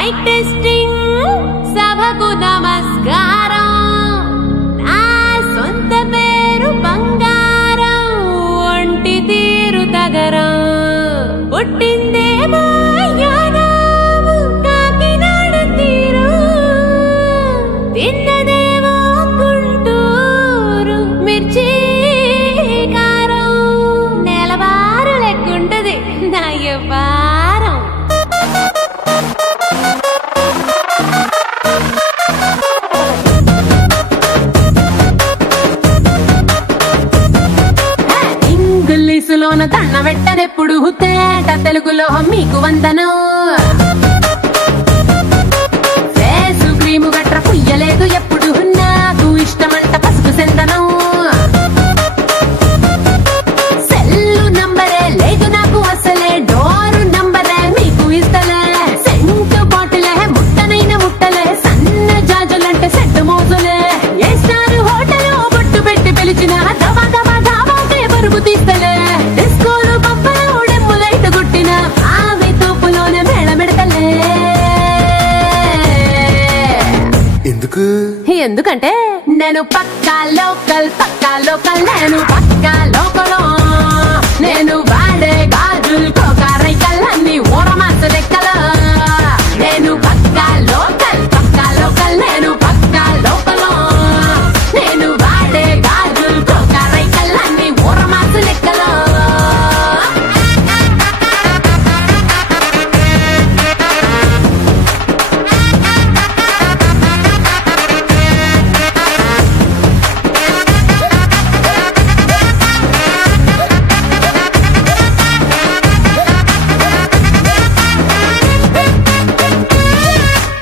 mic testing సభకు నమస్కారం నా సొంత పేరు బంగారం ఒంటి తీరు తగరం పుట్టిందేమో యానాము కాకినాడ తీరు తిన్నదేమో గుంటూరు మిర్చి కారం నెలవారు లెక్కుంటది నా వ్యవహారం ఇంగ్లీషులోన దండ పెట్టనెప్పుడు తేట తెలుగులో మీకు వందనం ఫేసు క్రీము గట్ర పుయ్యలేదు ఎప్పుడు నాకు ఇష్టమంట పసుపు సెందనం సెల్లు నంబరే లేదు నాకు అసలే డోరు నంబరే మీకు ఇస్తలే సెంటు బాటిలే ముట్టనైన ముట్టలే సన్న జాజులంటే సెట్టు మోజులే ఏ స్టార్ హోటల్ బొట్టు పెట్టి పిలిచిన దవా దవా దావాకే బరువు తీస్తలే డిస్కోలు పప్పలు డెమ్ము లైట్ గుట్టిన ఆవి తోపులోనే మేళమెడతలే ఎందుకంటే నేను పక్కా లోకల్ నేను పక్కా లోకలో నేను వాడే గాజులు కోకారైకల్ అన్ని ఓరమాస లెక్కల నేను పక్కా లోకల్ నేను పక్కా లోకలో నేను వాడే గాజులు కోకారైకల్ అన్ని ఓరమాస లెక్కల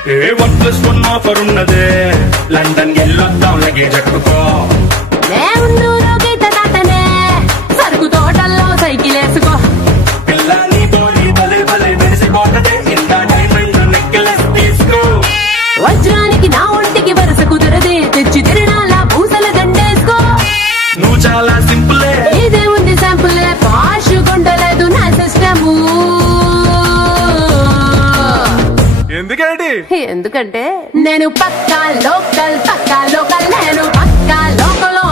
+1 ఆఫర్ ఉన్నదే లండన్ ఎల్లొద్దాం లగేజ్ అట్టుకో నేనున్నూరు గీత దాటనే సరుకు తోటల్లో సైకిల్ వేసుకో పిల్ల నీతో నీ భలే భలే మెరిసిపోతదే ఇంత డైమండ్ నెక్లెస్ తీసుకో వజ్రానికి నా ఒంటికి వరుస కుదరదే తెచ్చి తిరణాల పూసల దండేసుకో నువ్వు చాలా సింపులే ఇదే ఉంది శాంపులే పాష్ కొండలేదు నా సిస్టము ఎందుకంటే నేను పక్కా లోకల్ నేను పక్కా లోకలో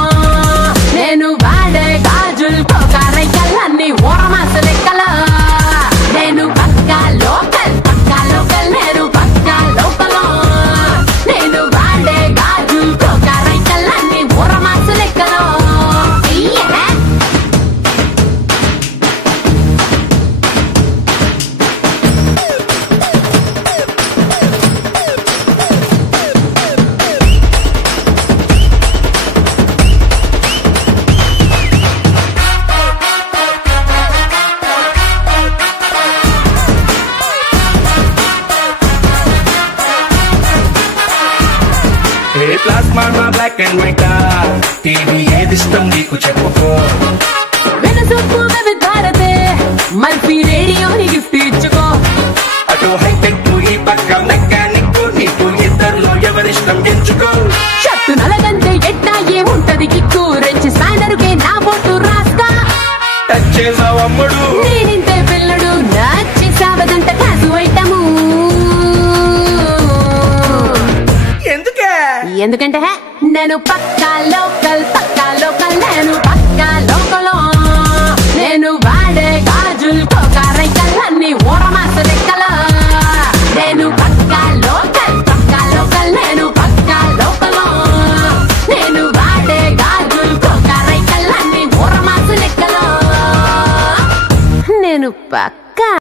నేను వాడే గాజులు కోకారైకల్ అన్ని ఓరమాస లెక్కల నేను పక్కా లోకల్ నేను పక్కా లోకలో నేను వాడే గాజులు కోకారైకల్ అన్ని ఓరమాస లెక్కలో plasma black and white TV ఏది ఇష్టం నీకు చెప్పుకో వెనసొప్పు విధారతే మల్పి రేడియోని గిఫ్ట్ ఇచ్చుకో అటు హైటెక్ ఈ పక్క మెకానిక్ నీకు ఇద్దరులో ఎవరిష్టం ఎంచుకో షట్టు నలగంటే ఎట్టా ఏముంటది కిక్కు రెంచి స్పానరుకే నా బొట్టు రాస్తా టచ్ చేసావు అమ్ముడు నేనింతే పిల్లడు నచ్చి సావదంట కాసు ఐటము ఎందుకంటే నేను పక్కా లోకల్ నేను పక్కా లోకలో నేను వాడే గాజులు కోకారైకల్ అన్ని ఓరమాస లెక్కల నేను పక్కా లోకల్ నేను పక్కా లోకలో నేను వాడే గాజులు కోకారైకల్ అన్ని ఓరమాస లెక్కల నేను పక్కా